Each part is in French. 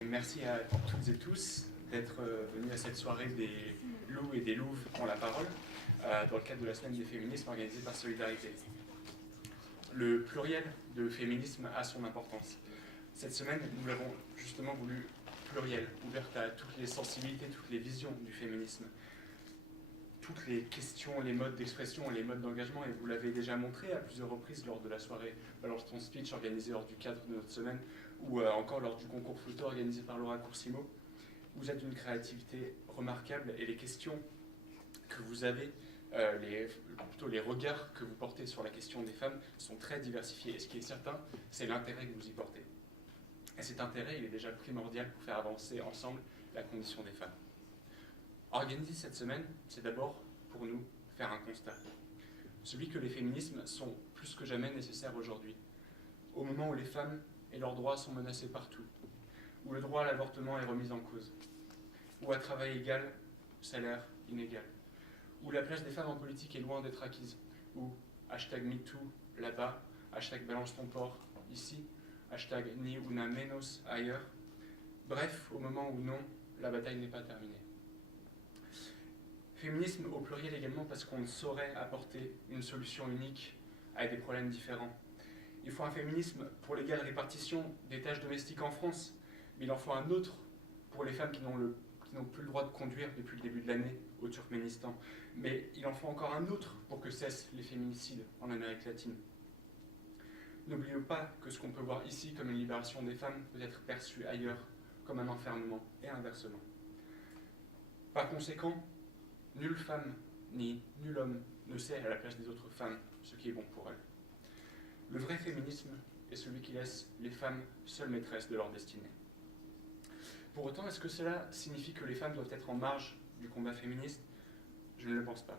Merci à toutes et tous d'être venus à cette soirée des loups et des louves ont la parole dans le cadre de la semaine des féminismes organisée par Solidarité. Le pluriel de féminisme a son importance. Cette semaine, nous l'avons justement voulu pluriel, ouverte à toutes les sensibilités, toutes les visions du féminisme, toutes les questions, les modes d'expression, les modes d'engagement, et vous l'avez déjà montré à plusieurs reprises lors de la soirée Balance ton speech organisée lors du cadre de notre semaine, ou encore lors du concours photo organisé par Laura Coursimo. Vous êtes d'une créativité remarquable et les questions que vous avez, plutôt les regards que vous portez sur la question des femmes sont très diversifiés. Et ce qui est certain, c'est l'intérêt que vous y portez. Et cet intérêt, il est déjà primordial pour faire avancer ensemble la condition des femmes. Organiser cette semaine, c'est d'abord, pour nous, faire un constat. Celui que les féminismes sont plus que jamais nécessaires aujourd'hui, au moment où les femmes et leurs droits sont menacés partout, où le droit à l'avortement est remis en cause, où à travail égal, salaire inégal, où la place des femmes en politique est loin d'être acquise, où #MeToo là-bas, #balance ton porc ici, #ni una menos ailleurs. Bref, au moment où non, la bataille n'est pas terminée. Féminisme au pluriel également parce qu'on ne saurait apporter une solution unique à des problèmes différents. Il faut un féminisme pour l'égale répartition des tâches domestiques en France, mais il en faut un autre pour les femmes qui n'ont plus le droit de conduire depuis le début de l'année au Turkménistan. Mais il en faut encore un autre pour que cessent les féminicides en Amérique latine. N'oublions pas que ce qu'on peut voir ici comme une libération des femmes peut être perçu ailleurs comme un enfermement et inversement. Par conséquent, nulle femme ni nul homme ne sait à la place des autres femmes ce qui est bon pour elles. Le vrai féminisme est celui qui laisse les femmes seules maîtresses de leur destinée. Pour autant, est-ce que cela signifie que les femmes doivent être en marge du combat féministe ? Je ne le pense pas.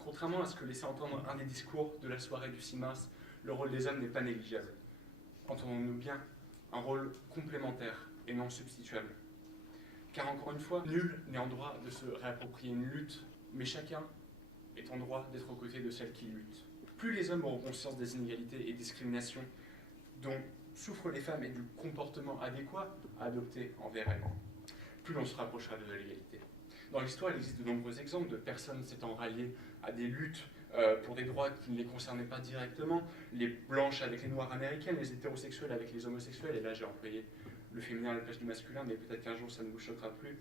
Contrairement à ce que laissait entendre un des discours de la soirée du 6 mars, le rôle des hommes n'est pas négligeable. Entendons-nous bien, un rôle complémentaire et non substituable. Car encore une fois, nul n'est en droit de se réapproprier une lutte, mais chacun est en droit d'être aux côtés de celles qui luttent. Plus les hommes auront conscience des inégalités et discriminations dont souffrent les femmes et du comportement adéquat à adopter envers elles, plus l'on se rapprochera de l'égalité. Dans l'histoire, il existe de nombreux exemples de personnes s'étant ralliées à des luttes pour des droits qui ne les concernaient pas directement, les blanches avec les noirs américaines, les hétérosexuels avec les homosexuels, et là j'ai employé le féminin à la place du masculin, mais peut-être qu'un jour ça ne vous choquera plus.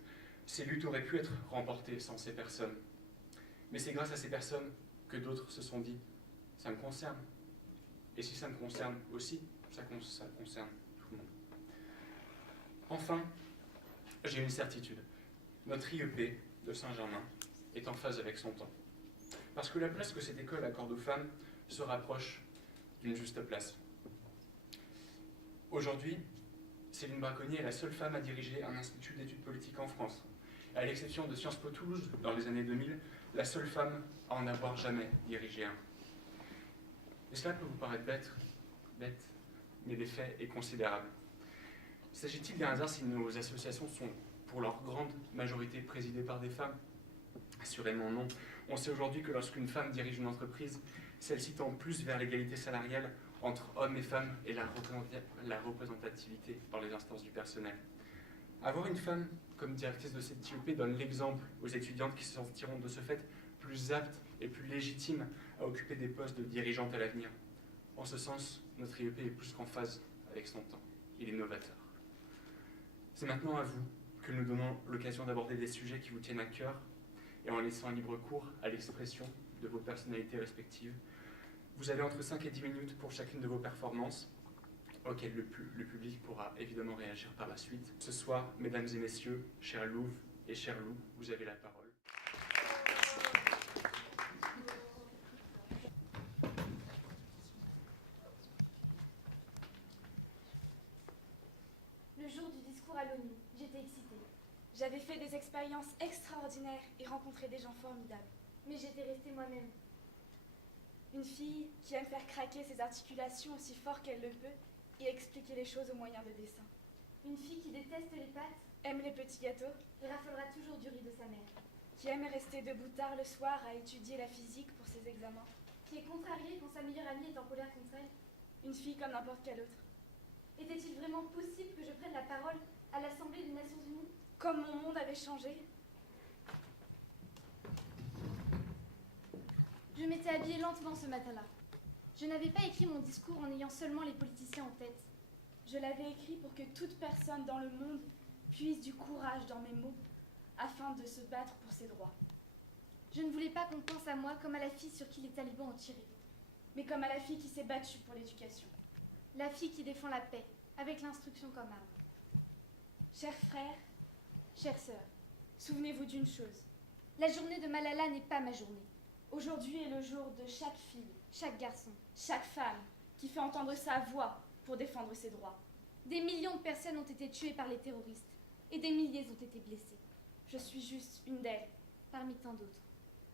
Ces luttes auraient pu être remportées sans ces personnes. Mais c'est grâce à ces personnes que d'autres se sont dit « ça me concerne ». Et si ça me concerne aussi, ça concerne tout le monde. Enfin, j'ai une certitude. Notre IEP de Saint-Germain est en phase avec son temps. Parce que la place que cette école accorde aux femmes se rapproche d'une juste place. Aujourd'hui, Céline Braconnier est la seule femme à diriger un institut d'études politiques en France. À l'exception de Sciences Po Toulouse, dans les années 2000, la seule femme à en avoir jamais dirigé un. Et cela peut vous paraître bête, mais l'effet est considérable. S'agit-il d'un hasard si nos associations sont, pour leur grande majorité, présidées par des femmes ? Assurément non. On sait aujourd'hui que lorsqu'une femme dirige une entreprise, celle-ci tend plus vers l'égalité salariale entre hommes et femmes et la représentativité dans les instances du personnel. Avoir une femme comme directrice de cette IEP donne l'exemple aux étudiantes qui se sentiront de ce fait plus aptes et plus légitimes à occuper des postes de dirigeantes à l'avenir. En ce sens, notre IEP est plus qu'en phase avec son temps. Il est novateur. C'est maintenant à vous que nous donnons l'occasion d'aborder des sujets qui vous tiennent à cœur et en laissant libre cours à l'expression de vos personnalités respectives. Vous avez entre 5 et 10 minutes pour chacune de vos performances, auxquelles le public pourra évidemment réagir par la suite. Ce soir, mesdames et messieurs, chères louves et chers loups, vous avez la parole. Le jour du discours à l'ONU, j'étais excitée. J'avais fait des expériences extraordinaires et rencontré des gens formidables. Mais j'étais restée moi-même. Une fille qui aime faire craquer ses articulations aussi fort qu'elle le peut et expliquer les choses au moyen de dessins. Une fille qui déteste les pâtes, aime les petits gâteaux et raffolera toujours du riz de sa mère. Qui aime rester debout tard le soir à étudier la physique pour ses examens. Qui est contrariée quand sa meilleure amie est en colère contre elle. Une fille comme n'importe quelle autre. Était-il vraiment possible que je prenne la parole à l'Assemblée des Nations Unies? Comme mon monde avait changé. Je m'étais habillée lentement ce matin-là. Je n'avais pas écrit mon discours en ayant seulement les politiciens en tête. Je l'avais écrit pour que toute personne dans le monde puise du courage dans mes mots afin de se battre pour ses droits. Je ne voulais pas qu'on pense à moi comme à la fille sur qui les talibans ont tiré, mais comme à la fille qui s'est battue pour l'éducation. La fille qui défend la paix, avec l'instruction comme arme. Chers frères, chères sœurs, souvenez-vous d'une chose. La journée de Malala n'est pas ma journée. Aujourd'hui est le jour de chaque fille, chaque garçon, chaque femme qui fait entendre sa voix pour défendre ses droits. Des millions de personnes ont été tuées par les terroristes et des milliers ont été blessées. Je suis juste une d'elles, parmi tant d'autres.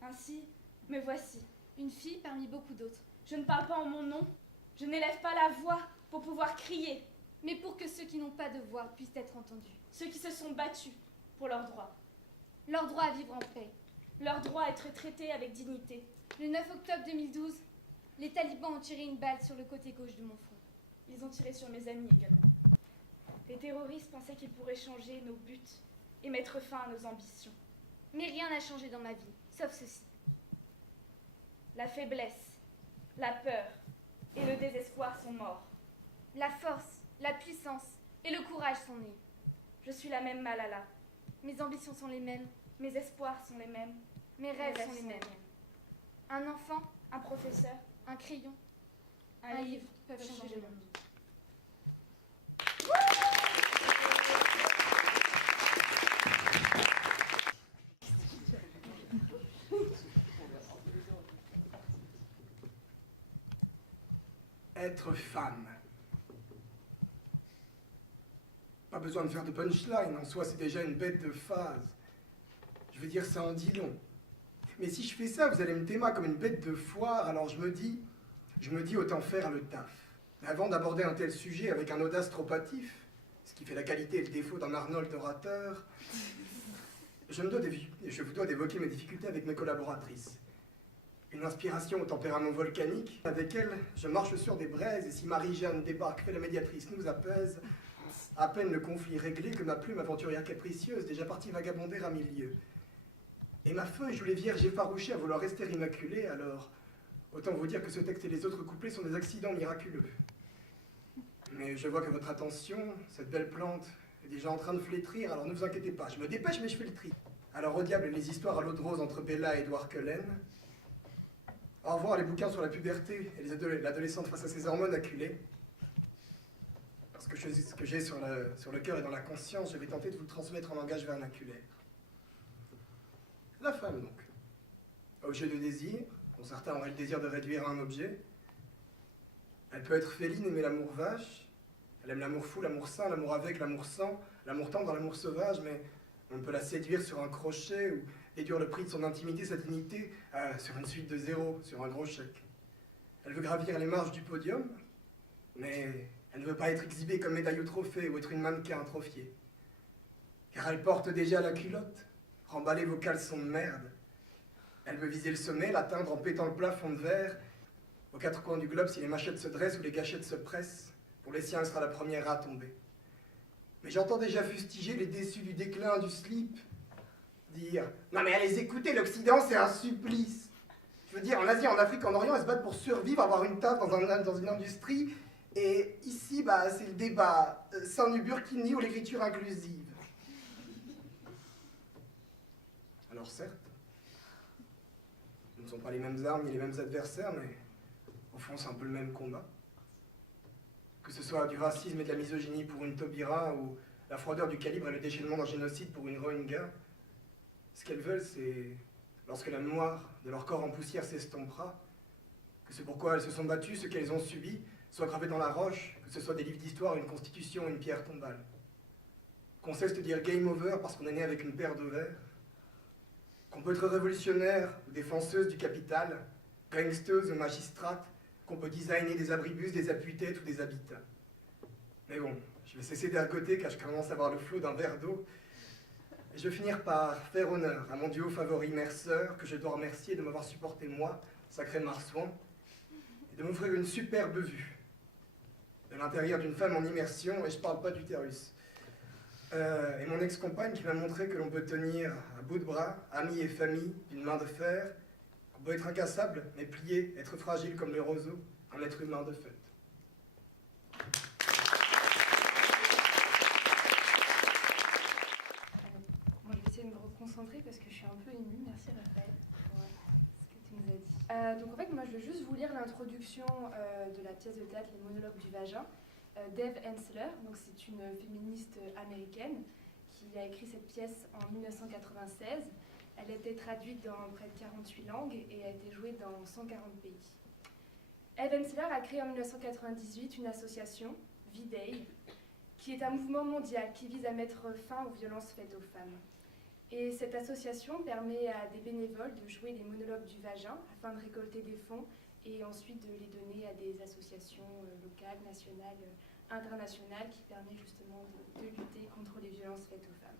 Ainsi, me voici, une fille parmi beaucoup d'autres. Je ne parle pas en mon nom, je n'élève pas la voix pour pouvoir crier, mais pour que ceux qui n'ont pas de voix puissent être entendus. Ceux qui se sont battus pour leurs droits. Leur droit à vivre en paix. Leur droit à être traités avec dignité. Le 9 octobre 2012, les talibans ont tiré une balle sur le côté gauche de mon front. Ils ont tiré sur mes amis également. Les terroristes pensaient qu'ils pourraient changer nos buts et mettre fin à nos ambitions. Mais rien n'a changé dans ma vie, sauf ceci. La faiblesse, la peur et le désespoir sont morts. La force, la puissance et le courage sont nés. Je suis la même Malala. Mes ambitions sont les mêmes, mes espoirs sont les mêmes, mes rêves sont les mêmes. Un enfant, un professeur, un crayon, un livre peuvent changer le monde. Être femme. Pas besoin de faire de punchline, en soi c'est déjà une bête de phase. Je veux dire, ça en dit long. Mais si je fais ça, vous allez me téma comme une bête de foire, alors je me dis autant faire le taf. Mais avant d'aborder un tel sujet avec un audace trop hâtif, ce qui fait la qualité et le défaut d'un Arnold orateur, je vous dois d'évoquer mes difficultés avec mes collaboratrices. Une inspiration au tempérament volcanique, avec elle, je marche sur des braises, et si Marie-Jeanne débarque, fait la médiatrice, nous apaise, à peine le conflit réglé que ma plume aventurière capricieuse, déjà partie vagabonder à milieu. Et ma feuille, je les vierge effarouchée à vouloir rester immaculée, alors autant vous dire que ce texte et les autres couplets sont des accidents miraculeux. Mais je vois que votre attention, cette belle plante, est déjà en train de flétrir, alors ne vous inquiétez pas, je me dépêche mais je fais le tri. Alors au diable les histoires à l'eau de rose entre Bella et Edouard Cullen. Au revoir les bouquins sur la puberté et l'adolescente face à ses hormones acculées. Parce que ce que j'ai sur le cœur et dans la conscience, je vais tenter de vous le transmettre en langage vernaculaire. La femme, donc. Objet de désir, dont certains auraient le désir de réduire à un objet. Elle peut être féline, aimer l'amour vache. Elle aime l'amour fou, l'amour sain, l'amour avec, l'amour sans, l'amour tendre, l'amour sauvage, mais on peut la séduire sur un crochet ou déduire le prix de son intimité, sa dignité, sur une suite de zéro, sur un gros chèque. Elle veut gravir les marches du podium, mais elle ne veut pas être exhibée comme médaille au trophée ou être une mannequin atrophiée. Car elle porte déjà la culotte, remballez vos caleçons de merde. Elle veut viser le sommet, l'atteindre en pétant le plafond de verre. Aux quatre coins du globe, si les machettes se dressent ou les gâchettes se pressent, pour les siens, elle sera la première à tomber. Mais j'entends déjà fustiger les déçus du déclin du slip, dire « Non mais allez écouter, l'Occident c'est un supplice !» Je veux dire, en Asie, en Afrique, en Orient, elles se battent pour survivre, avoir une taf dans une industrie. Et ici, c'est le débat, sein du burkini ou l'écriture inclusive. Alors certes, ce ne sont pas les mêmes armes ni les mêmes adversaires, mais au fond c'est un peu le même combat. Que ce soit du racisme et de la misogynie pour une Taubira, ou la froideur du calibre et le déchaînement d'un génocide pour une Rohingya, ce qu'elles veulent, c'est, lorsque la mémoire de leur corps en poussière s'estompera, que ce pourquoi elles se sont battues, ce qu'elles ont subi, soit gravé dans la roche, que ce soit des livres d'histoire, une constitution, une pierre tombale. Qu'on cesse de dire game over parce qu'on est né avec une paire d'ovaires. Qu'on peut être révolutionnaire ou défenseuse du capital, gangsteuse ou magistrate, qu'on peut designer des abribus, des appuis-têtes ou des habitats. Mais bon, Je vais cesser d'ergoter car je commence à voir le flot d'un verre d'eau. Et je vais finir par faire honneur à mon duo favori mère-sœur, que je dois remercier de m'avoir supporté moi, sacré marsouin, et de m'offrir une superbe vue de l'intérieur d'une femme en immersion, et je parle pas d'utérus. Et mon ex-compagne qui m'a montré que l'on peut tenir à bout de bras, amis et famille, d'une main de fer, qu'on peut être incassable, mais plié, être fragile comme le roseau, un être humain de fait. Moi, je vais essayer de me reconcentrer parce que je suis un peu émue. Merci Raphaël pour ce que tu nous as dit. Donc en fait, moi, je vais juste vous lire l'introduction de la pièce de théâtre Les monologues du vagin. Dave Hensler, donc c'est une féministe américaine qui a écrit cette pièce en 1996. Elle a été traduite dans près de 48 langues et a été jouée dans 140 pays. Eve Ensler a créé en 1998 une association, V-Day, qui est un mouvement mondial qui vise à mettre fin aux violences faites aux femmes. Et cette association permet à des bénévoles de jouer les monologues du vagin afin de récolter des fonds et ensuite de les donner à des associations locales, nationales, internationales qui permettent justement de lutter contre les violences faites aux femmes.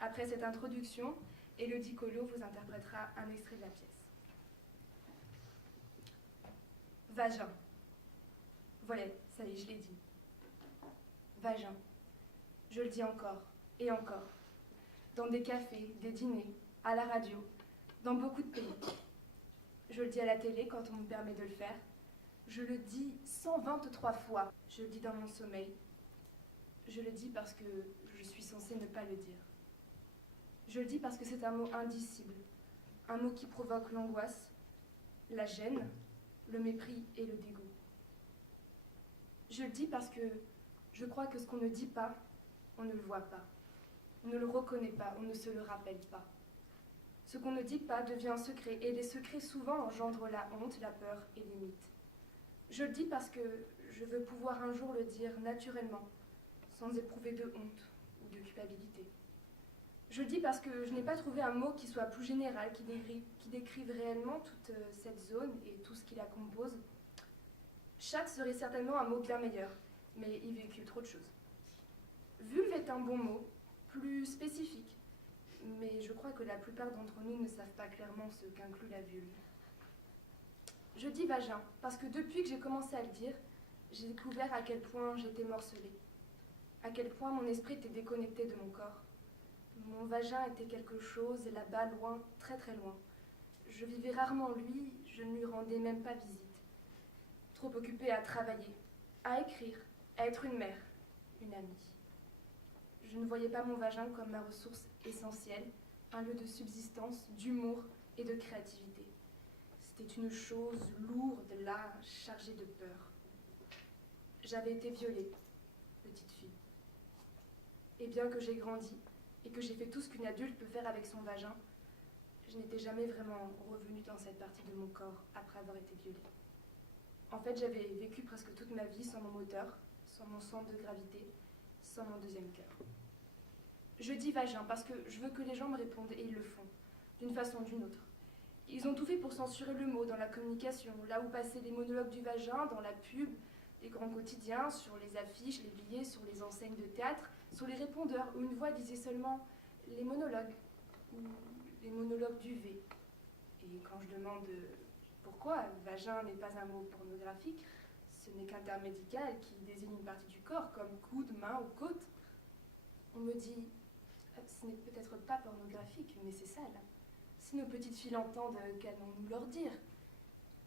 Après cette introduction, Élodie Collot vous interprétera un extrait de la pièce. Vagin. Voilà, ça y est, je l'ai dit. Vagin. Je le dis encore et encore. Dans des cafés, des dîners, à la radio, dans beaucoup de pays. Je le dis à la télé quand on me permet de le faire. Je le dis 123 fois. Je le dis dans mon sommeil. Je le dis parce que je suis censée ne pas le dire. Je le dis parce que c'est un mot indicible. Un mot qui provoque l'angoisse, la gêne, le mépris et le dégoût. Je le dis parce que je crois que ce qu'on ne dit pas, on ne le voit pas. On ne le reconnaît pas, on ne se le rappelle pas. Ce qu'on ne dit pas devient un secret, et les secrets souvent engendrent la honte, la peur et les mythes. Je le dis parce que je veux pouvoir un jour le dire naturellement, sans éprouver de honte ou de culpabilité. Je le dis parce que je n'ai pas trouvé un mot qui soit plus général, qui décrive réellement toute cette zone et tout ce qui la compose. Chaque serait certainement un mot bien meilleur, mais il véhicule trop de choses. Vulve est un bon mot, plus spécifique, mais je crois que la plupart d'entre nous ne savent pas clairement ce qu'inclut la vulve. Je dis vagin parce que depuis que j'ai commencé à le dire, j'ai découvert à quel point j'étais morcelée, à quel point mon esprit était déconnecté de mon corps. Mon vagin était quelque chose là-bas, loin, très très loin. Je vivais rarement lui, je ne lui rendais même pas visite. Trop occupée à travailler, à écrire, à être une mère, une amie. Je ne voyais pas mon vagin comme ma ressource essentielle, un lieu de subsistance, d'humour et de créativité. C'était une chose lourde, là, chargée de peur. J'avais été violée, petite fille. Et bien que j'ai grandi, et que j'ai fait tout ce qu'une adulte peut faire avec son vagin, je n'étais jamais vraiment revenue dans cette partie de mon corps après avoir été violée. En fait, j'avais vécu presque toute ma vie sans mon moteur, sans mon centre de gravité, sans mon deuxième cœur. Je dis vagin parce que je veux que les gens me répondent, et ils le font, d'une façon ou d'une autre. Ils ont tout fait pour censurer le mot dans la communication, là où passaient les monologues du vagin, dans la pub, les grands quotidiens, sur les affiches, les billets, sur les enseignes de théâtre, sur les répondeurs, où une voix disait seulement les monologues, ou les monologues du V. Et quand je demande pourquoi vagin n'est pas un mot pornographique, ce n'est qu'un terme médical qui désigne une partie du corps, comme coude, main ou côte, on me dit ce n'est peut-être pas pornographique, mais c'est sale. Si nos petites filles l'entendent, qu'allons-nous leur dire?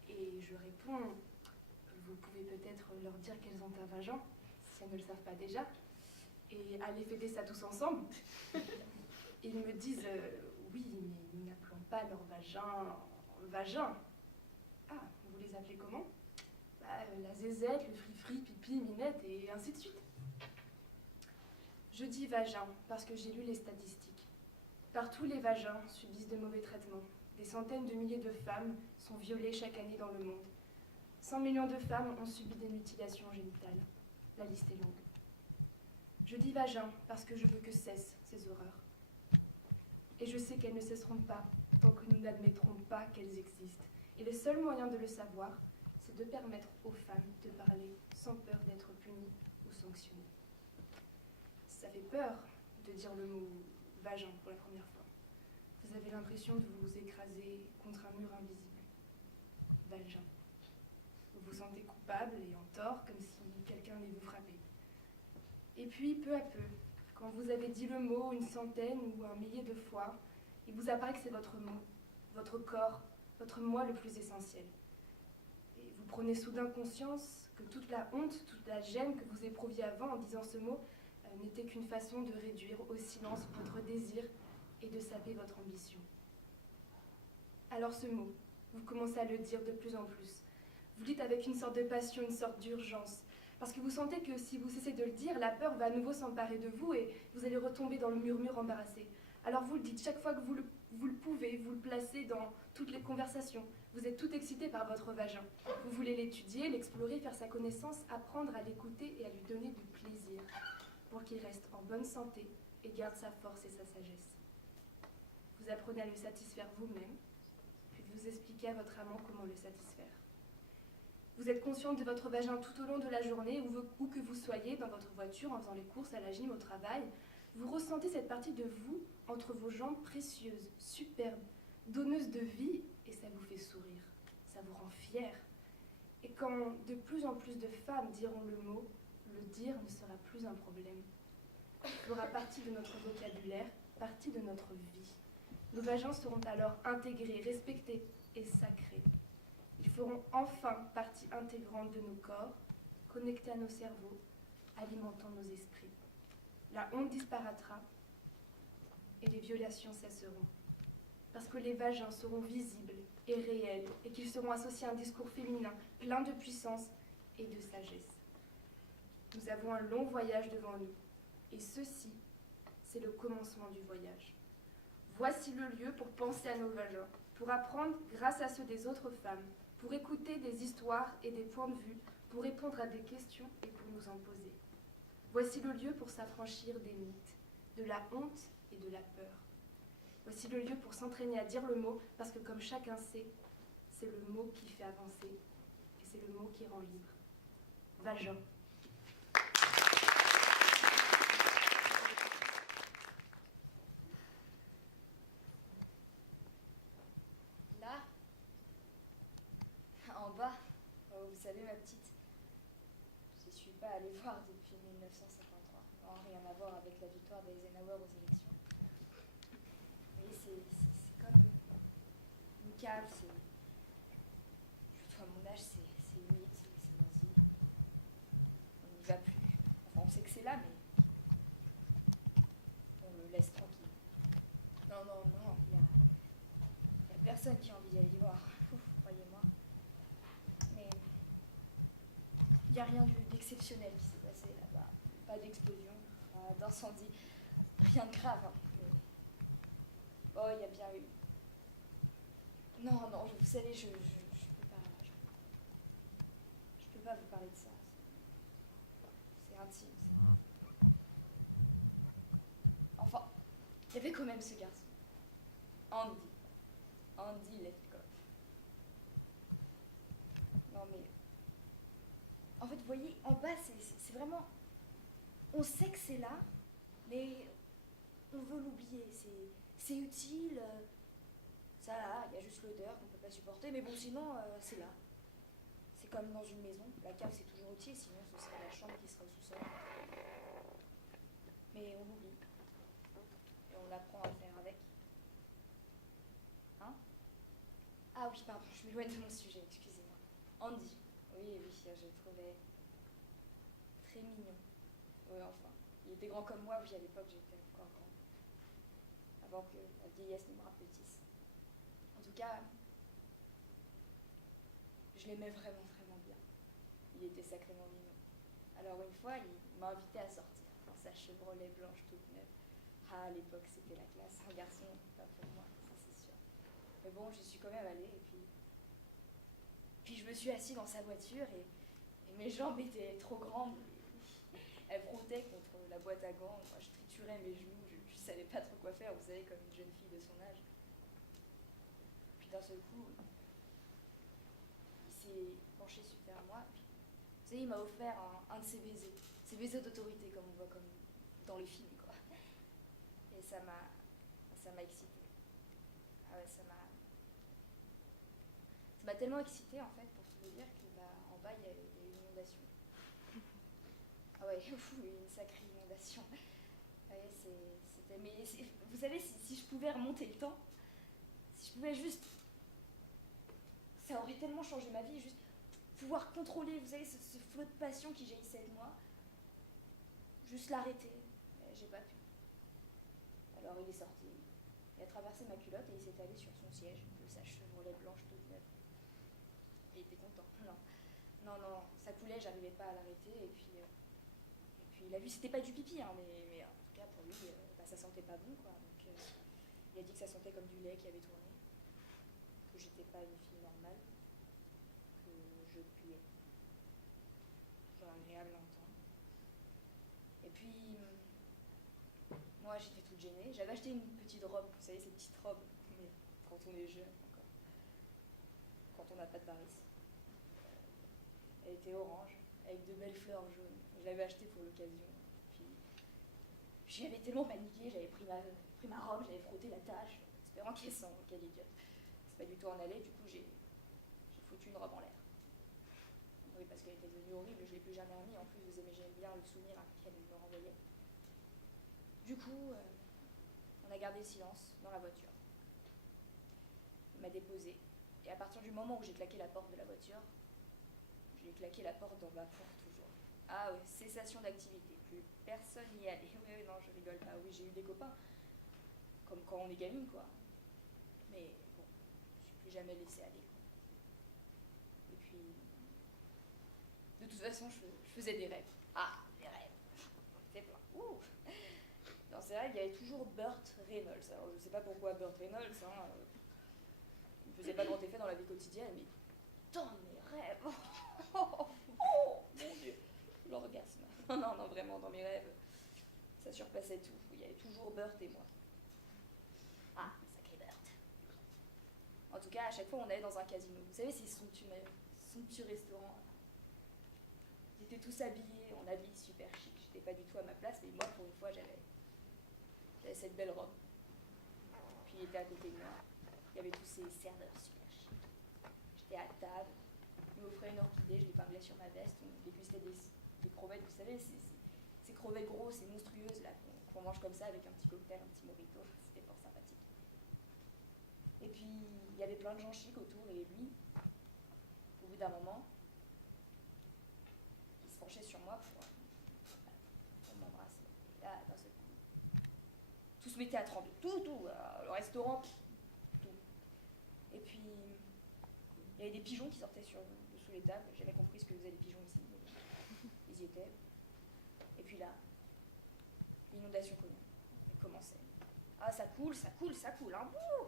Et je réponds, vous pouvez peut-être leur dire qu'elles ont un vagin, si elles ne le savent pas déjà, et aller fêter ça tous ensemble. Et ils me disent, oui, mais nous n'appelons pas leur vagin vagin. Ah, vous les appelez comment? La zézette, le frifri, pipi, minette, et ainsi de suite. Je dis vagin parce que j'ai lu les statistiques. Partout, les vagins subissent de mauvais traitements. Des centaines de milliers de femmes sont violées chaque année dans le monde. 100 millions de femmes ont subi des mutilations génitales. La liste est longue. Je dis vagin parce que je veux que cessent ces horreurs. Et je sais qu'elles ne cesseront pas tant que nous n'admettrons pas qu'elles existent. Et le seul moyen de le savoir, c'est de permettre aux femmes de parler sans peur d'être punies ou sanctionnées. fait peur de dire le mot vagin pour la première fois. Vous avez l'impression de vous écraser contre un mur invisible. Vagin. Vous vous sentez coupable et en tort, comme si quelqu'un allait vous frapper. Et puis, peu à peu, quand vous avez dit le mot une centaine ou un millier de fois, il vous apparaît que c'est votre mot, votre corps, votre moi le plus essentiel. Et vous prenez soudain conscience que toute la honte, toute la gêne que vous éprouviez avant en disant ce mot n'était qu'une façon de réduire au silence votre désir et de saper votre ambition. Alors ce mot, vous commencez à le dire de plus en plus. Vous le dites avec une sorte de passion, une sorte d'urgence, parce que vous sentez que si vous cessez de le dire, la peur va à nouveau s'emparer de vous et vous allez retomber dans le murmure embarrassé. Alors vous le dites chaque fois que vous le pouvez, vous le placez dans toutes les conversations. Vous êtes tout excité par votre vagin. Vous voulez l'étudier, l'explorer, faire sa connaissance, apprendre à l'écouter et à lui donner du plaisir pour qu'il reste en bonne santé et garde sa force et sa sagesse. Vous apprenez à le satisfaire vous-même, puis vous expliquez à votre amant comment le satisfaire. Vous êtes consciente de votre vagin tout au long de la journée, où que vous soyez, dans votre voiture, en faisant les courses, à la gym, au travail. Vous ressentez cette partie de vous entre vos jambes précieuses, superbes, donneuses de vie, et ça vous fait sourire, ça vous rend fier. Et quand de plus en plus de femmes diront le mot, le dire ne sera plus un problème. Il fera partie de notre vocabulaire, partie de notre vie. Nos vagins seront alors intégrés, respectés et sacrés. Ils feront enfin partie intégrante de nos corps, connectés à nos cerveaux, alimentant nos esprits. La honte disparaîtra et les violations cesseront. Parce que les vagins seront visibles et réels et qu'ils seront associés à un discours féminin plein de puissance et de sagesse. Nous avons un long voyage devant nous et ceci, c'est le commencement du voyage. Voici le lieu pour penser à nos vagins, pour apprendre grâce à ceux des autres femmes, pour écouter des histoires et des points de vue, pour répondre à des questions et pour nous en poser. Voici le lieu pour s'affranchir des mythes, de la honte et de la peur. Voici le lieu pour s'entraîner à dire le mot, parce que comme chacun sait, c'est le mot qui fait avancer, et c'est le mot qui rend libre. Vagin. Là, en bas, vous savez ma petite, je ne suis pas allée voir depuis 1953. Non, rien à voir avec la victoire d'Eisenhower aux élections. Vous voyez, c'est comme une cave, plutôt à mon âge, c'est humide, c'est moisi. On n'y va plus. Enfin, on sait que c'est là, mais on le laisse tranquille. Non, il y a personne qui a envie d'aller voir, croyez-moi. Mais il n'y a rien d'exceptionnel qui s'est passé là-bas. Pas d'explosion, pas d'incendie, rien de grave. Hein. Mais... oh, il y a bien eu... Non, vous savez, je peux pas vous parler de ça. C'est intime. Enfin, il y avait quand même ce garçon. Andy Lefkoff. Non mais... en fait, vous voyez, en bas, c'est vraiment... on sait que c'est là, mais on veut l'oublier. C'est utile. Ça là, il y a juste l'odeur qu'on ne peut pas supporter, mais bon, sinon, c'est là. C'est comme dans une maison. La cave, c'est toujours utile, sinon ce serait la chambre qui serait au sous-sol. Mais on l'oublie. Et on apprend à faire avec. Hein? Ah oui, pardon, je m'éloigne de mon sujet, excusez-moi. Andy. Oui, je le trouvais très mignon. Oui, enfin. Il était grand comme moi, oui, à l'époque, j'étais encore grand. Avant que la vieillesse ne me rapetisse. En tout cas, je l'aimais vraiment, vraiment bien. Il était sacrément mignon. Alors une fois, il m'a invité à sortir dans sa Chevrolet blanche toute neuve. Ah, à l'époque, c'était la classe. Un garçon, pas pour moi, ça c'est sûr. Mais bon, j'y suis quand même allée et puis je me suis assise dans sa voiture et mes jambes étaient trop grandes. Elles frottaient contre la boîte à gants. Moi, je triturais mes genoux, je savais pas trop quoi faire, vous savez, comme une jeune fille de son âge. Puis d'un seul coup, il s'est penché vers moi. Puis, vous savez, il m'a offert un de ses baisers d'autorité, comme on voit comme dans les films, quoi. Et ça m'a excitée. Ah ouais, ça m'a tellement excitée, en fait, pour tout vous dire, que en bas, il y a eu une inondation. Ah ouais, une sacrée inondation. Ouais, vous savez, si je pouvais remonter le temps, si je pouvais juste... Ça aurait tellement changé ma vie, juste pouvoir contrôler, vous savez, ce flot de passion qui jaillissait de moi. Juste l'arrêter. Mais j'ai pas pu. Alors il est sorti, il a traversé ma culotte et il s'est allé sur son siège, de sa Chevrolet blanche toute neuve. Il était content. Non, ça coulait, j'arrivais pas à l'arrêter, et puis il a vu, c'était pas du pipi, hein, mais en tout cas pour lui, ça sentait pas bon, quoi. Donc il a dit que ça sentait comme du lait qui avait tourné, que j'étais pas une fille normale, que je puais. Genre agréable à entendre. Et puis, moi j'étais toute gênée. J'avais acheté une petite robe, vous savez, ces petites robes, mais quand on est jeune encore, quand on n'a pas de varice. Elle était orange, avec de belles fleurs jaunes. Je l'avais achetée pour l'occasion. Puis j'y avais tellement paniqué, j'avais pris ma robe, j'avais frotté la tache, espérant qu'elle sente, quelle idiote. C'est pas du tout en aller, du coup j'ai foutu une robe en l'air. Oui, parce qu'elle était devenue horrible, je l'ai plus jamais remis. En plus, vous aimez bien le souvenir qu'elle me renvoyait. Du coup, on a gardé le silence dans la voiture. Il m'a déposé. Et à partir du moment où j'ai claqué la porte de la voiture, j'ai claqué la porte d'en bas pour toujours. Ah oui, cessation d'activité. Plus personne n'y allait. Oui, non, je rigole pas. Oui, j'ai eu des copains. Comme quand on est gamine, quoi. Mais bon, je suis plus jamais laissée aller, quoi. Et puis, de toute façon, je faisais des rêves. Ah, des rêves. C'est plein. Ouh. Dans ces rêves, il y avait toujours Burt Reynolds. Alors, je sais pas pourquoi Burt Reynolds, hein. Il me faisait pas grand effet dans la vie quotidienne, mais dans mes rêves. Oh, mon Dieu, l'orgasme. Non, vraiment, dans mes rêves, ça surpassait tout. Il y avait toujours Burt et moi. Ah, sacré Burt. En tout cas, à chaque fois, on allait dans un casino. Vous savez, ces somptueux restaurants. Ils étaient tous habillés en habits super chic. J'étais pas du tout à ma place, mais moi, pour une fois, j'avais cette belle robe. Puis il était à côté de moi. Il y avait tous ces serveurs super chics. J'étais à table. Il m'offrait une orchidée, je l'épinglais sur ma veste. On dégustait des crevettes, vous savez, ces crevettes grosses et monstrueuses là, qu'on mange comme ça avec un petit cocktail, un petit mojito. C'était fort sympathique. Et puis, il y avait plein de gens chics autour, et lui, au bout d'un moment, il se penchait sur moi pour m'embrasser. Et là, d'un seul coup, tout se mettait à trembler. Tout. Le restaurant, tout. Et puis, il y avait des pigeons qui sortaient dessous les tables. J'ai jamais compris ce que faisaient les pigeons ici, mais ils y étaient. Et puis là, l'inondation commençait. Ah, ça coule, hein, bouh.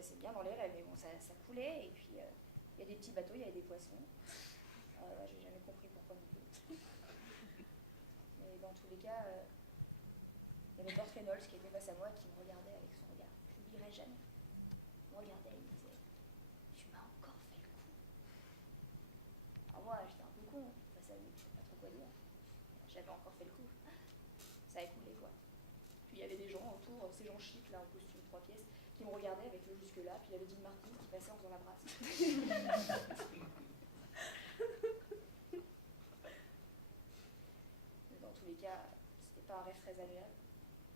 C'est bien dans les rêves, mais bon, ça coulait. Et puis, il y a des petits bateaux, il y avait des poissons. J'ai jamais compris pourquoi non plus. Mais dans tous les cas, il y avait Burt Reynolds qui était face à moi, qui me regardait avec son regard. Je n'oublierai jamais. Il me regardait et me disait, tu m'as encore fait le coup. Alors moi, j'étais un peu con face à lui, je ne sais pas trop quoi dire. J'avais encore fait le coup. Ça a coulé, quoi. Puis il y avait des gens autour, ces gens chics là en costume 3 pièces, qui me regardaient avec le jusque-là, puis il y avait Dean Martin qui passait en faisant la brasse. Mais dans tous les cas, c'était pas un rêve très agréable.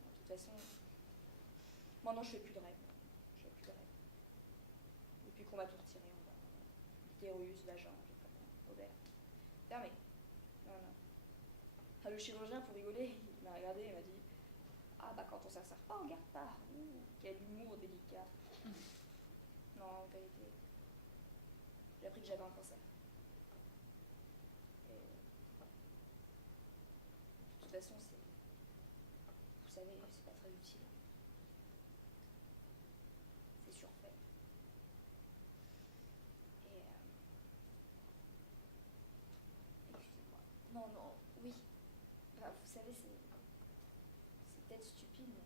De toute façon, maintenant je fais plus de rêves. Depuis qu'on m'a tout retiré en bas. Utérus, vagin, j'ai pas compris, ovaire. Fermé. Non. Ah, le chirurgien, pour rigoler, il m'a regardé et m'a dit, ah bah quand on s'en sert pas, on garde pas. Ouh, quel humour délicat. Non, en vérité, j'ai appris que j'avais un cancer. Et de toute façon, vous savez, c'est pas très utile. C'est surfait. Et excusez-moi. Non, oui. Bah, vous savez, c'est peut-être stupide, mais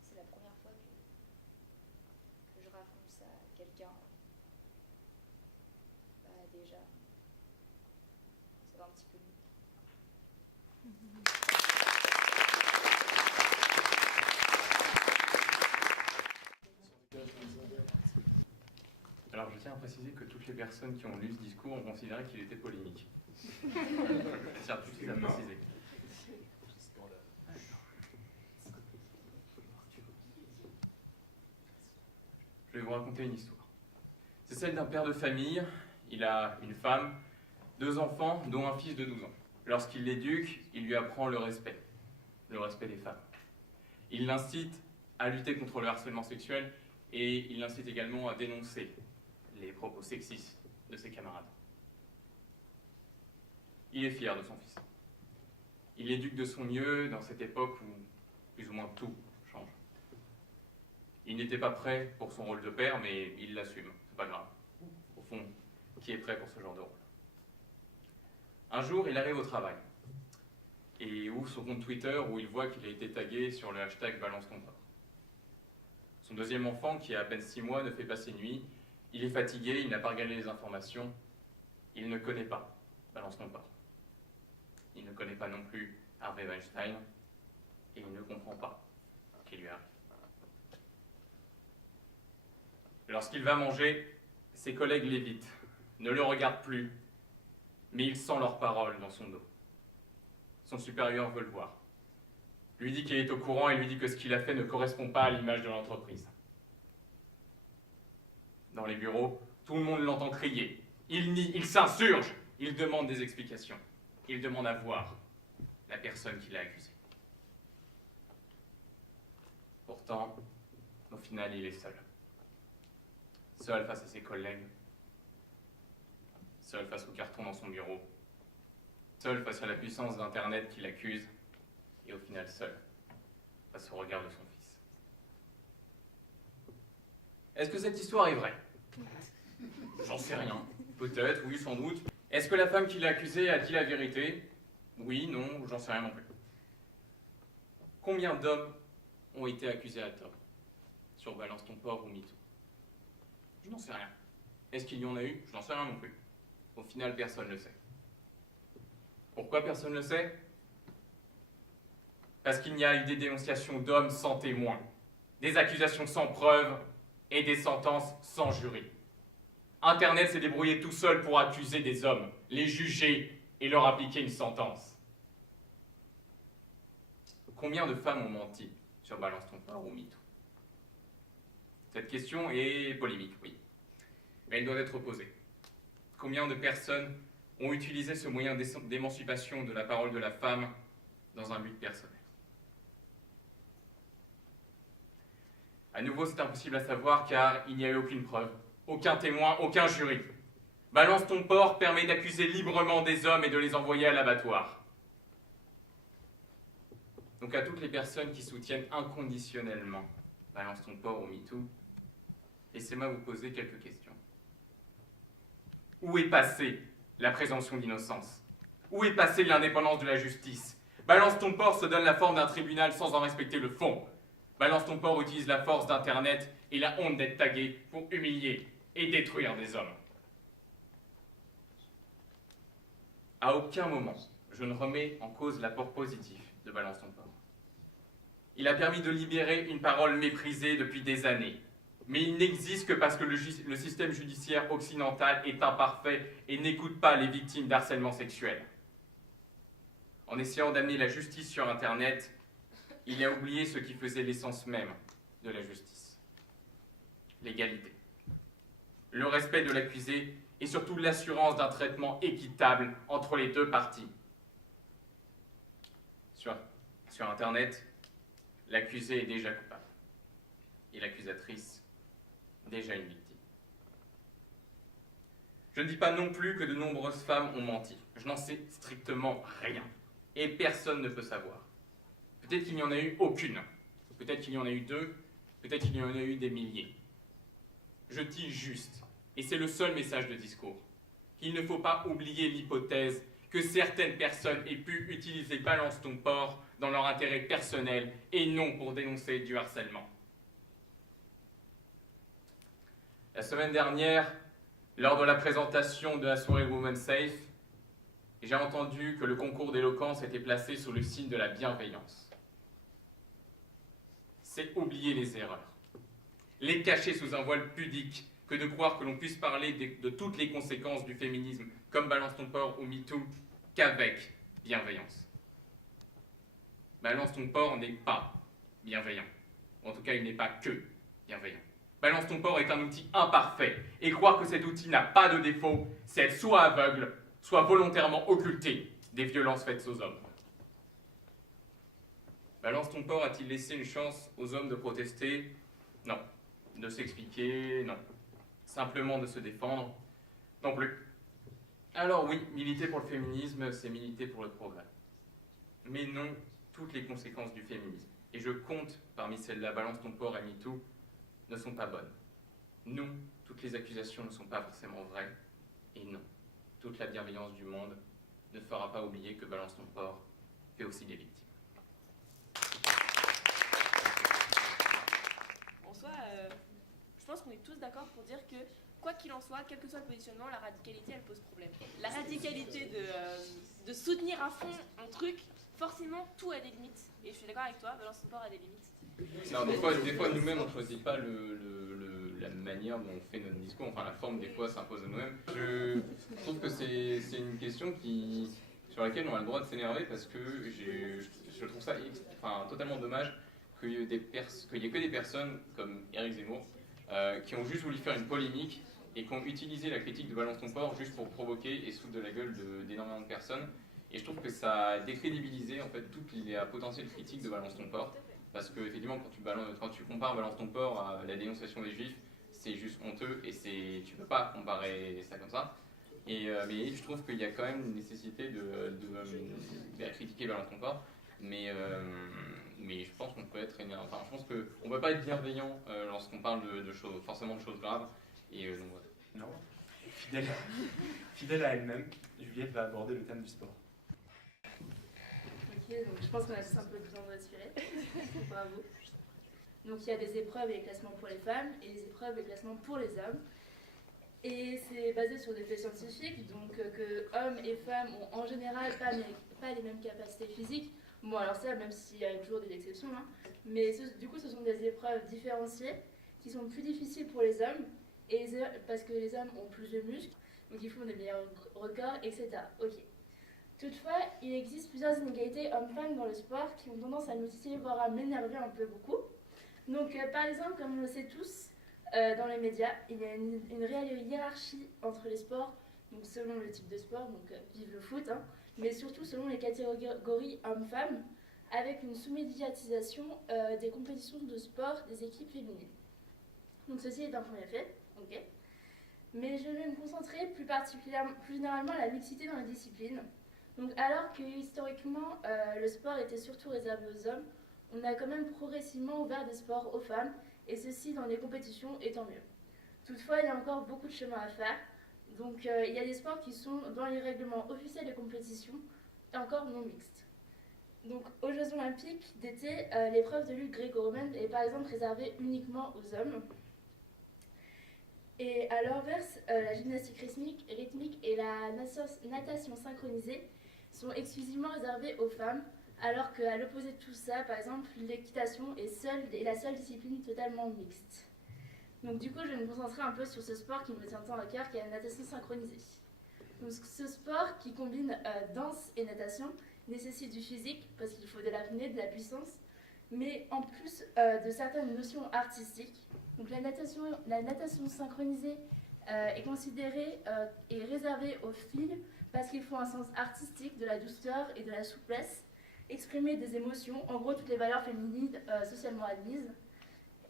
c'est la première fois que je raconte ça à quelqu'un. Bah déjà, ça va un petit peu mieux. préciser que toutes les personnes qui ont lu ce discours ont considéré qu'il était polémique. Ça sert tout de suite à préciser. Je vais vous raconter une histoire. C'est celle d'un père de famille. Il a une femme, 2 enfants, dont un fils de 12 ans. Lorsqu'il l'éduque, il lui apprend le respect des femmes. Il l'incite à lutter contre le harcèlement sexuel et il l'incite également à dénoncer les propos sexistes de ses camarades. Il est fier de son fils. Il l'éduque de son mieux dans cette époque où plus ou moins tout change. Il n'était pas prêt pour son rôle de père, mais il l'assume, c'est pas grave. Au fond, qui est prêt pour ce genre de rôle? Un jour, il arrive au travail et ouvre son compte Twitter où il voit qu'il a été tagué sur le hashtag Balance ton porc. Son deuxième enfant, qui a à peine 6 mois, ne fait pas ses nuits. Il est fatigué, il n'a pas regardé les informations. Il ne connaît pas Balance ton porc. Il ne connaît pas non plus Harvey Weinstein et il ne comprend pas ce qui lui arrive. Lorsqu'il va manger, ses collègues l'évitent, ne le regardent plus, mais il sent leurs paroles dans son dos. Son supérieur veut le voir. Lui dit qu'il est au courant et lui dit que ce qu'il a fait ne correspond pas à l'image de l'entreprise. Dans les bureaux, tout le monde l'entend crier. Il nie, il s'insurge, il demande des explications. Il demande à voir la personne qui l'a accusé. Pourtant, au final, il est seul. Seul face à ses collègues, seul face au carton dans son bureau, seul face à la puissance d'Internet qui l'accuse, et au final seul face au regard de son fils. Est-ce que cette histoire est vraie? J'en sais rien. Peut-être, oui, sans doute. Est-ce que la femme qui l'a accusé a dit la vérité? Oui, non, j'en sais rien non plus. Combien d'hommes ont été accusés à tort sur Balance ton porc ou MeToo? Je n'en sais rien. Est-ce qu'il y en a eu? Je n'en sais rien non plus. Au final, personne ne le sait. Pourquoi personne ne le sait? Parce qu'il y a eu des dénonciations d'hommes sans témoins, des accusations sans preuves et des sentences sans jury. Internet s'est débrouillé tout seul pour accuser des hommes, les juger et leur appliquer une sentence. Combien de femmes ont menti sur Balance ton porc ou MeToo? Cette question est polémique, oui, mais elle doit être posée. Combien de personnes ont utilisé ce moyen d'émancipation de la parole de la femme dans un but personnel? À nouveau, c'est impossible à savoir car il n'y a eu aucune preuve, aucun témoin, aucun jury. Balance ton porc permet d'accuser librement des hommes et de les envoyer à l'abattoir. Donc à toutes les personnes qui soutiennent inconditionnellement Balance ton porc ou MeToo, laissez-moi vous poser quelques questions. Où est passée la présomption d'innocence? Où est passée l'indépendance de la justice? Balance ton porc se donne la forme d'un tribunal sans en respecter le fond. Balance ton porc utilise la force d'Internet et la honte d'être tagué pour humilier et détruire des hommes. À aucun moment, je ne remets en cause l'apport positif de Balance ton porc. Il a permis de libérer une parole méprisée depuis des années. Mais il n'existe que parce que le système judiciaire occidental est imparfait et n'écoute pas les victimes d'harcèlement sexuel. En essayant d'amener la justice sur Internet, il a oublié ce qui faisait l'essence même de la justice. L'égalité. Le respect de l'accusé et surtout l'assurance d'un traitement équitable entre les deux parties. Sur Internet, l'accusé est déjà coupable et l'accusatrice déjà une victime. Je ne dis pas non plus que de nombreuses femmes ont menti. Je n'en sais strictement rien. Et personne ne peut savoir. Peut-être qu'il n'y en a eu aucune. Peut-être qu'il y en a eu 2. Peut-être qu'il y en a eu des milliers. Je dis juste, et c'est le seul message de discours, qu'il ne faut pas oublier l'hypothèse que certaines personnes aient pu utiliser Balance ton porc dans leur intérêt personnel et non pour dénoncer du harcèlement. La semaine dernière, lors de la présentation de la soirée Women Safe, j'ai entendu que le concours d'éloquence était placé sous le signe de la bienveillance. C'est oublier les erreurs, les cacher sous un voile pudique que de croire que l'on puisse parler de toutes les conséquences du féminisme, comme Balance ton porc ou MeToo, qu'avec bienveillance. Balance ton porc n'est pas bienveillant. En tout cas, il n'est pas que bienveillant. Balance ton porc est un outil imparfait, et croire que cet outil n'a pas de défaut, c'est être soit aveugle, soit volontairement occulté des violences faites aux hommes. Balance ton porc a-t-il laissé une chance aux hommes de protester? Non. De s'expliquer? Non. Simplement de se défendre? Non plus. Alors oui, militer pour le féminisme, c'est militer pour le progrès. Mais non, toutes les conséquences du féminisme, et je compte parmi celles-là, Balance ton porc et MeToo, ne sont pas bonnes. Non, toutes les accusations ne sont pas forcément vraies, et non, toute la bienveillance du monde ne fera pas oublier que Balance ton porc fait aussi des victimes. En soi, je pense qu'on est tous d'accord pour dire que, quoi qu'il en soit, quel que soit le positionnement, la radicalité, elle pose problème. La radicalité de soutenir à fond un truc, forcément, tout a des limites. Et je suis d'accord avec toi, Balance ton porc a des limites. Non, des fois nous-mêmes, on ne choisit pas la manière dont on fait notre discours, enfin la forme des fois s'impose à nous-mêmes. Je trouve que c'est une question sur laquelle on a le droit de s'énerver parce que je trouve ça totalement dommage qu'il y ait que des personnes comme Éric Zemmour qui ont juste voulu faire une polémique et qui ont utilisé la critique de Balance ton porc juste pour provoquer et se foutre de la gueule d'énormément de personnes. Et je trouve que ça a décrédibilisé en fait toute la potentielle critique de Balance ton porc. Parce que effectivement, quand tu compares Balance ton porc à la dénonciation des juifs, c'est juste honteux et tu peux pas comparer ça comme ça. Mais je trouve qu'il y a quand même une nécessité de critiquer Balance ton porc. Mais je pense qu'on peut être énervé. Enfin, je pense qu'on ne peut pas être bienveillant lorsqu'on parle forcément de choses graves. Et donc, voilà. Non. Fidèle à elle-même, Juliette va aborder le thème du sport. Ok, donc je pense qu'on a tous un peu besoin de respirer. Bravo. Donc il y a des épreuves et des classements pour les femmes et des épreuves et des classements pour les hommes. Et c'est basé sur des faits scientifiques, donc que hommes et femmes ont en général pas les mêmes capacités physiques. Bon, alors ça, même s'il y a toujours des exceptions, hein. Mais du coup, ce sont des épreuves différenciées qui sont plus difficiles pour les hommes, parce que les hommes ont plus de muscles, donc ils font des meilleurs records, etc. Ok. Toutefois, il existe plusieurs inégalités hommes-femmes dans le sport qui ont tendance à nous titiller, voire à m'énerver un peu beaucoup. Donc, par exemple, comme on le sait tous, dans les médias, il y a une réelle hiérarchie entre les sports, donc selon le type de sport, donc vive le foot, hein, mais surtout selon les catégories hommes-femmes, avec une sous-médiatisation des compétitions de sport des équipes féminines. Donc ceci est un premier fait, ok. Mais je vais me concentrer plus généralement à la mixité dans les disciplines. Donc alors que historiquement le sport était surtout réservé aux hommes, on a quand même progressivement ouvert des sports aux femmes, et ceci dans les compétitions et tant mieux. Toutefois, il y a encore beaucoup de chemin à faire. Donc il y a des sports qui sont dans les règlements officiels des compétitions et encore non mixtes. Donc aux Jeux Olympiques d'été, l'épreuve de lutte gréco-romaine est par exemple réservée uniquement aux hommes. Et à l'inverse, la gymnastique rythmique et la natation synchronisée sont exclusivement réservées aux femmes, alors qu'à l'opposé de tout ça, par exemple, l'équitation est la seule discipline totalement mixte. Donc du coup, je vais me concentrer un peu sur ce sport qui me tient tant à cœur, qui est la natation synchronisée. Donc ce sport qui combine danse et natation nécessite du physique, parce qu'il faut de l'apnée, de la puissance, mais en plus de certaines notions artistiques. Donc la natation synchronisée est considérée et réservée aux filles parce qu'il faut un sens artistique, de la douceur et de la souplesse, exprimer des émotions, en gros toutes les valeurs féminines socialement admises.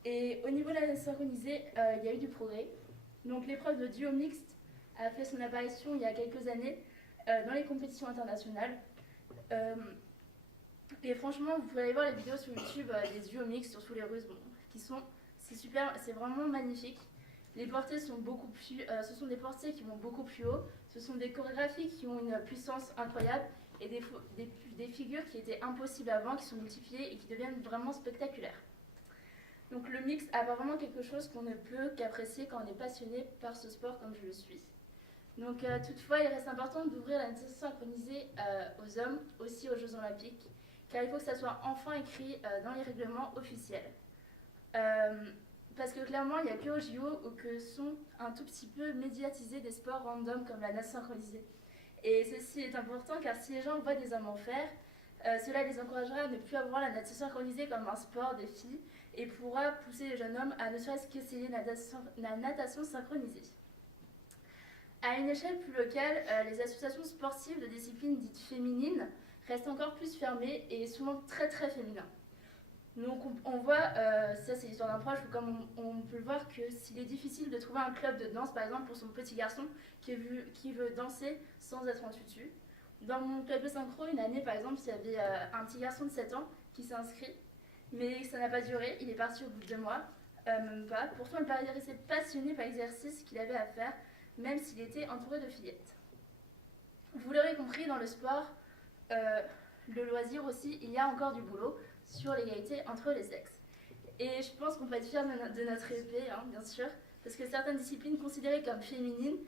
Et au niveau de la synchronisée, il y a eu du progrès. Donc l'épreuve de duo mixte a fait son apparition il y a quelques années dans les compétitions internationales. Et franchement, vous pouvez aller voir les vidéos sur YouTube des duos mixtes, surtout les Russes, c'est super, c'est vraiment magnifique. Les portées sont beaucoup plus, ce sont des portées qui vont beaucoup plus haut. Ce sont des chorégraphies qui ont une puissance incroyable et des figures qui étaient impossibles avant, qui sont multipliées et qui deviennent vraiment spectaculaires. Donc le mix a vraiment quelque chose qu'on ne peut qu'apprécier quand on est passionné par ce sport comme je le suis. Donc toutefois, il reste important d'ouvrir la natation synchronisée aux hommes, aussi aux Jeux Olympiques, car il faut que ça soit enfin écrit dans les règlements officiels. Parce que clairement, il n'y a que au JO ou que sont un tout petit peu médiatisés des sports random comme la nage synchronisée. Et ceci est important car si les gens voient des hommes en faire, cela les encouragera à ne plus avoir la natation synchronisée comme un sport des filles et pourra pousser les jeunes hommes à ne serait-ce qu'essayer la natation synchronisée. À une échelle plus locale, les associations sportives de disciplines dites féminines restent encore plus fermées et souvent très très féminins. Donc on voit, ça c'est l'histoire d'un proche, comme on peut le voir que s'il est difficile de trouver un club de danse, par exemple pour son petit garçon qui veut danser sans être en tutu. Dans mon club de synchro, une année par exemple, il y avait un petit garçon de 7 ans qui s'est inscrit, mais ça n'a pas duré, il est parti au bout de 2 mois, même pas. Pourtant il paraissait passionné par l'exercice qu'il avait à faire, même s'il était entouré de fillettes. Vous l'aurez compris, dans le sport, le loisir aussi, il y a encore du boulot sur l'égalité entre les sexes. Et je pense qu'on peut être fiers de notre épée, hein, bien sûr, parce que certaines disciplines considérées comme féminines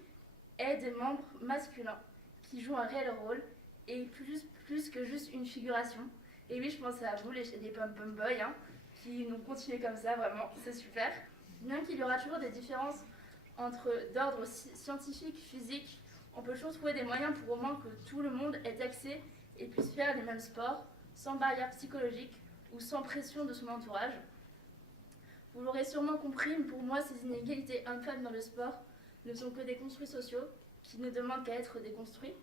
aient des membres masculins qui jouent un réel rôle et plus que juste une figuration. Et oui, je pense à vous, les pom-pom boys, hein, qui nous continuez comme ça, vraiment, c'est super. Bien qu'il y aura toujours des différences d'ordre scientifique, physique, on peut toujours trouver des moyens pour au moins que tout le monde ait accès et puisse faire les mêmes sports, sans barrière psychologique ou sans pression de son entourage. Vous l'aurez sûrement compris, mais pour moi, ces inégalités hommes-femmes dans le sport ne sont que des construits sociaux qui ne demandent qu'à être déconstruits.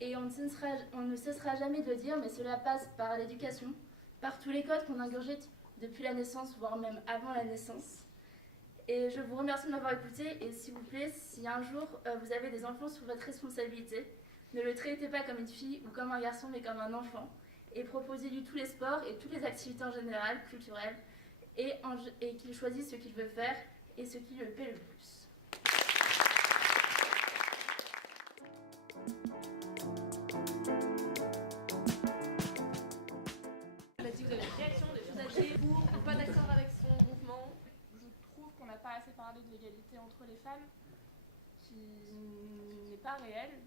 Et on ne cessera jamais de le dire, mais cela passe par l'éducation, par tous les codes qu'on ingurgite depuis la naissance, voire même avant la naissance. Et je vous remercie de m'avoir écouté, et s'il vous plaît, si un jour vous avez des enfants sous votre responsabilité, ne le traitez pas comme une fille ou comme un garçon, mais comme un enfant, et proposez-lui tous les sports et toutes les activités en général, culturelles, et qu'il choisisse ce qu'il veut faire et ce qui lui plaît le plus. Si vous avez une réaction, des choses à dire, pour ou pas d'accord avec son mouvement. Je trouve qu'on n'a pas assez parlé de l'égalité entre les femmes, qui n'est pas réelle.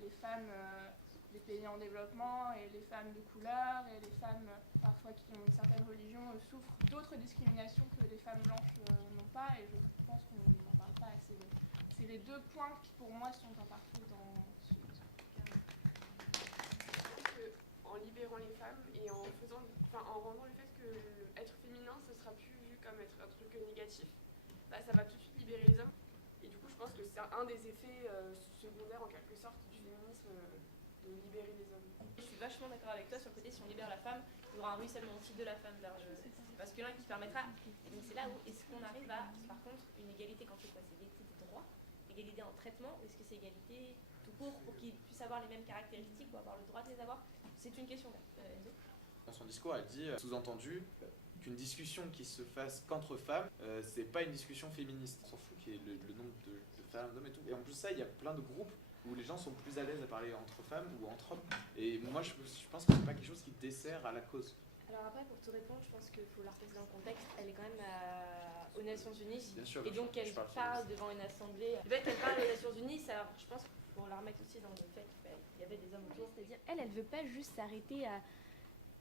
Les femmes des pays en développement et les femmes de couleur et les femmes parfois qui ont une certaine religion souffrent d'autres discriminations que les femmes blanches n'ont pas, et je pense qu'on n'en parle pas assez. C'est les deux points qui pour moi sont imparfaits dans ce en libérant les femmes et en rendant le fait que être féminin ce sera plus vu comme être un truc négatif, ça va tout de suite libérer les hommes. Et du coup je pense que c'est un des effets secondaires en quelque sorte du féminisme, de libérer les hommes. Je suis vachement d'accord avec toi sur le côté, si on libère la femme, il y aura un ruissellement aussi de la femme vers le masculin qui permettra. Et donc c'est là où est-ce qu'on arrive à, par contre, une égalité quand c'est quoi? C'est égalité des droits, égalité en traitement, ou est-ce que c'est égalité tout court pour qu'ils puissent avoir les mêmes caractéristiques ou avoir le droit de les avoir? C'est une question. Enzo. Dans son discours, elle dit, sous-entendu, qu'une discussion qui se fasse qu'entre femmes, c'est pas une discussion féministe. On s'en fout qu'il y ait le nombre de femmes, d'hommes et tout. Et en plus de ça, il y a plein de groupes où les gens sont plus à l'aise à parler entre femmes ou entre hommes. Et moi, je pense que c'est pas quelque chose qui dessert à la cause. Alors après, pour te répondre, je pense qu'il faut la replacer dans le contexte. Elle est quand même aux Nations Unies. Bien sûr, et donc elle parle devant une assemblée. Le fait qu'elle parle aux Nations Unies, alors je pense qu'il faut la remettre aussi dans le fait qu'il y avait des hommes autour. C'est-à-dire, elle veut pas juste s'arrêter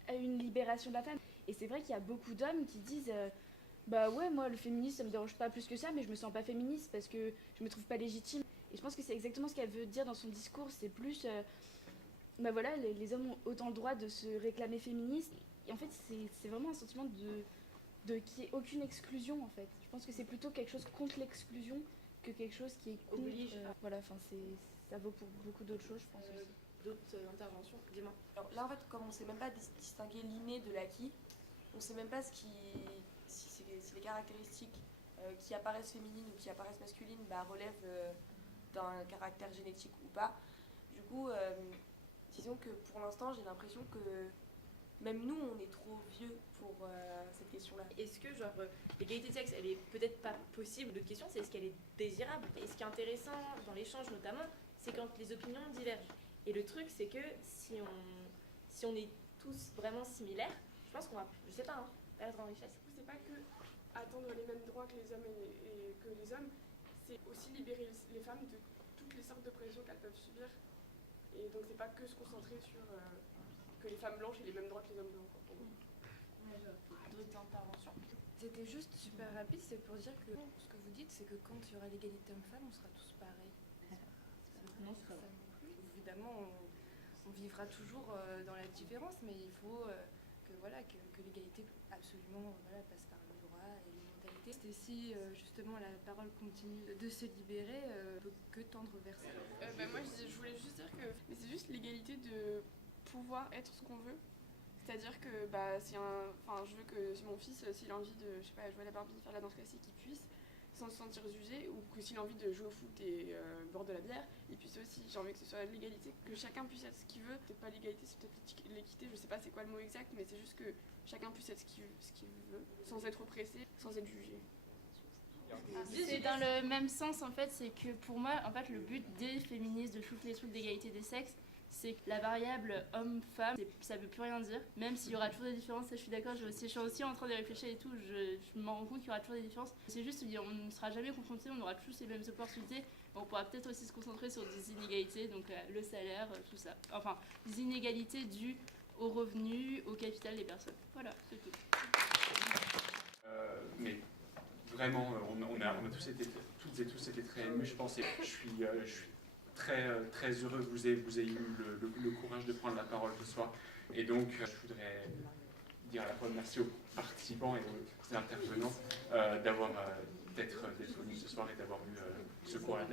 à une libération de la femme. Et c'est vrai qu'il y a beaucoup d'hommes qui disent bah ouais, moi le féminisme ça me dérange pas plus que ça, mais je me sens pas féministe parce que je me trouve pas légitime. Et je pense que c'est exactement ce qu'elle veut dire dans son discours. C'est plus bah voilà, les hommes ont autant le droit de se réclamer féministes. Et en fait, c'est vraiment un sentiment qu'il n'y ait aucune exclusion en fait. Je pense que c'est plutôt quelque chose contre l'exclusion que quelque chose qui est contre, oblige. Voilà, enfin ça vaut pour beaucoup d'autres choses, je pense aussi. D'autres interventions, dis-moi. Alors là en fait comme on sait même pas distinguer l'inné de l'acquis, on sait même pas si les caractéristiques qui apparaissent féminines ou qui apparaissent masculines relèvent d'un caractère génétique ou pas. Du coup, disons que pour l'instant j'ai l'impression que même nous on est trop vieux pour cette question-là. Est-ce que genre l'égalité de sexe elle est peut-être pas possible? L'autre question c'est est-ce qu'elle est désirable? Et ce qui est intéressant dans l'échange notamment, c'est quand les opinions divergent. Et le truc, c'est que si on est tous vraiment similaires, je pense qu'on va, je sais pas, perdre en richesse. Du coup, c'est pas que attendre les mêmes droits que les hommes et que les hommes, c'est aussi libérer les femmes de toutes les sortes de pressions qu'elles peuvent subir. Et donc, c'est pas que se concentrer sur que les femmes blanches aient les mêmes droits que les hommes blancs. D'autres interventions. C'était juste super rapide, c'est pour dire que ce que vous dites, c'est que quand il y aura l'égalité homme-femme, on sera tous pareils. Non, c'est pas vrai. Évidemment, on vivra toujours dans la différence, mais il faut que l'égalité absolument passe par le droit et les mentalités. C'est si justement la parole continue de se libérer, on peut que tendre vers ça. Moi je voulais juste dire que c'est juste l'égalité de pouvoir être ce qu'on veut. C'est-à-dire que je veux que si mon fils, s'il a envie de jouer à la Barbie, faire la danse classique, il puisse sans se sentir jugé, ou que s'il a envie de jouer au foot et boire de la bière, il puisse aussi. J'ai envie que ce soit l'égalité, que chacun puisse être ce qu'il veut. C'est pas l'égalité, c'est peut-être l'équité, je sais pas c'est quoi le mot exact, mais c'est juste que chacun puisse être ce qu'il veut, sans être oppressé, sans être jugé. C'est dans le même sens en fait, c'est que pour moi, en fait, le but des féministes de toutes les trucs d'égalité des sexes, c'est que la variable homme-femme, ça veut plus rien dire, même s'il y aura toujours des différences, ça, je suis d'accord, je suis aussi en train de réfléchir et tout, je m'en rends compte qu'il y aura toujours des différences. C'est juste on ne sera jamais confrontés, on aura tous les mêmes opportunités, on pourra peut-être aussi se concentrer sur des inégalités, donc le salaire, tout ça. Enfin, des inégalités dues au revenu, au capital des personnes. Voilà, c'est tout. Mais vraiment, on a tous été, toutes et tous été très émus, je pense, et je suis très heureux que vous ayez eu le courage de prendre la parole ce soir. Et donc, je voudrais dire à la fois merci aux participants et aux intervenants d'être venus ce soir et d'avoir eu ce courage.